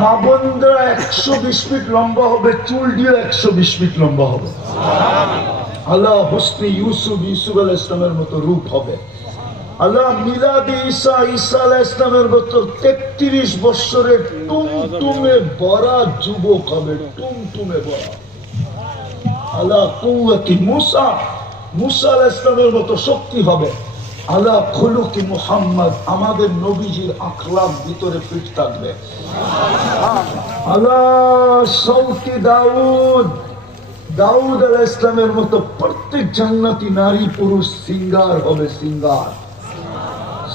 মা বোনরা 120 ফিট লম্বা হবে, চুল দিয়ে 120 ফিট লম্বা হবে। আল্লাহ হোসনে ইউসুফ আলাইহিস সালামের মতো রূপ হবে। আল্লাহ মিলাদে ঈসা আলাইহিস সালামের মতো 33 বছরের টুমটুমে বড়া যুবক হবে, টুমটুমে বড়া। আল্লাহ কুওয়াতি মুসা আলাইহিস সালামের মতো শক্তি হবে। আল্লাহ খুলুকি মুহাম্মদ, আমাদের নবীজির আখলাক ভিতরে ফিট থাকবে। আল্লাহ সৌতি দাউদ আলাইহিস সালামের মতো প্রত্যেক জান্নাতি নারী পুরুষ সিঙ্গার হবে।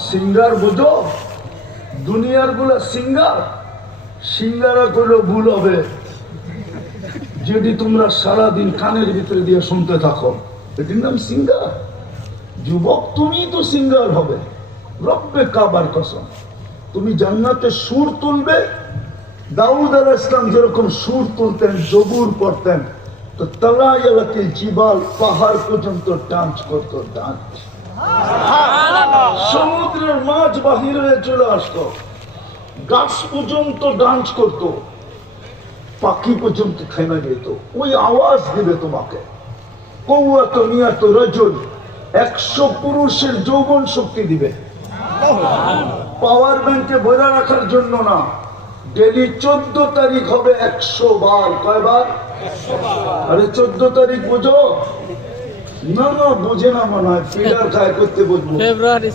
সিঙ্গার বুঝো, দুনিয়ার গুলা সিঙ্গারা করলে ভুল হবে। যদি তোমরা সারাদিন কানের ভিতরে দিয়ে শুনতে থাকো, এটির নাম সিঙ্গার। যুবক, তুমি তো সিঙ্গার হবে। রব্বে কাবার কসম, তুমি জান্নাতে সুর তুলবে। দাউদ আলাইহিস সালাম যেরকম সুর তুলতেন, জবুর পড়তেন, তো তালায়ালাতিল জিবাল, পাহাড় পর্যন্ত ডান্স করতো, ডান্স। সমুদ্রের মাছ বাহির হয়ে চলে আসতো, গাছ পর্যন্ত ডান্স করতো, পাখি পর্যন্ত থেমে যেত। ওই আওয়াজ দিবে তোমাকে। কওয়াত নিয়াত রাজুল, 100 পুরুষের যৌবন শক্তি দিবে। পাওয়ার ব্যাংকে ভরে রাখার জন্য না, ডেলি 14 তারিখ হবে 100 বার। কয়বার? আরে 14 তারিখ বুঝো না? বুঝে না মনে হয়, পিলার খায় করতে বুঝবো। ফেব্রুয়ারি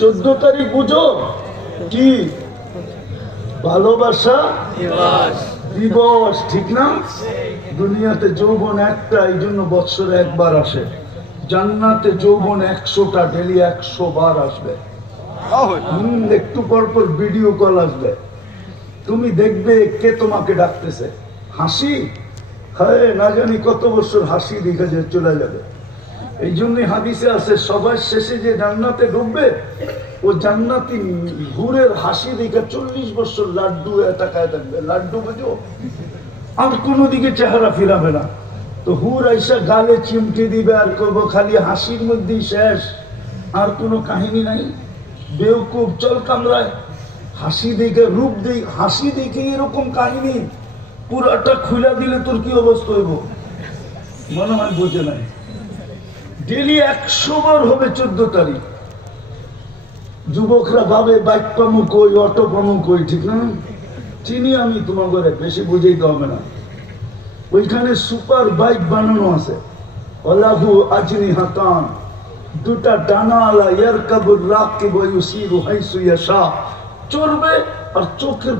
14 তারিখ বুঝো কি? ভালোবাসা দিবস, ঠিক না? দুনিয়াতে যৌবন একটা, এই জন্য বৎসরে একবার আসে। জান্নাতে যৌবন 100টা, ডেলি 100 বার আসবে। একটু পর পর ভিডিও কল আসবে, তুমি দেখবে কে তোমাকে ডাকতেছে। হাসি, হ্যাঁ, না জানি কত বছর হাসি দেখে যে চলে যাবে। এই জন্যই হাদিসে আছে, সবার শেষে যে জান্নাতে ঢুকবে, ও জান্নাতি হুরের হাসি দেখে 40 বছর লাড্ডু তাকায় থাকবে। লাড্ডু বুঝো? আর কোনো দিকে চেহারা ফিরাবে না। তো হুর আইসা গালে চিমটি দিবে আর করবো, খালি হাসির মধ্যেই শেষ, আর কোনো কাহিনী নাই। বেউকুফ, চল কামরায়। হাসি দেখে রূপ দেই, হাসি দেখে এরকম কাহিনী পুরাটা খুলে দিলে তোর কি অবস্থা হইব? মনে হয় বোঝে নাই। ডেলি 100 বার হবে 14 তারিখ। যুবকরা ভাবে বাইক পামু কই, অটো পামু কই, ঠিক না? চিনি আমি, তোমার ঘরে বেশি বুঝাইতে হবে না। ওইখানে সুপার বাইক বানানো আছে। ওয়ালাহু আজনিহাতান, দুটা ডানা আলা, ইয়ারকাবুর রাকিবু ইউসিরু হাইসু ইয়াশা, চলবে আর চোখের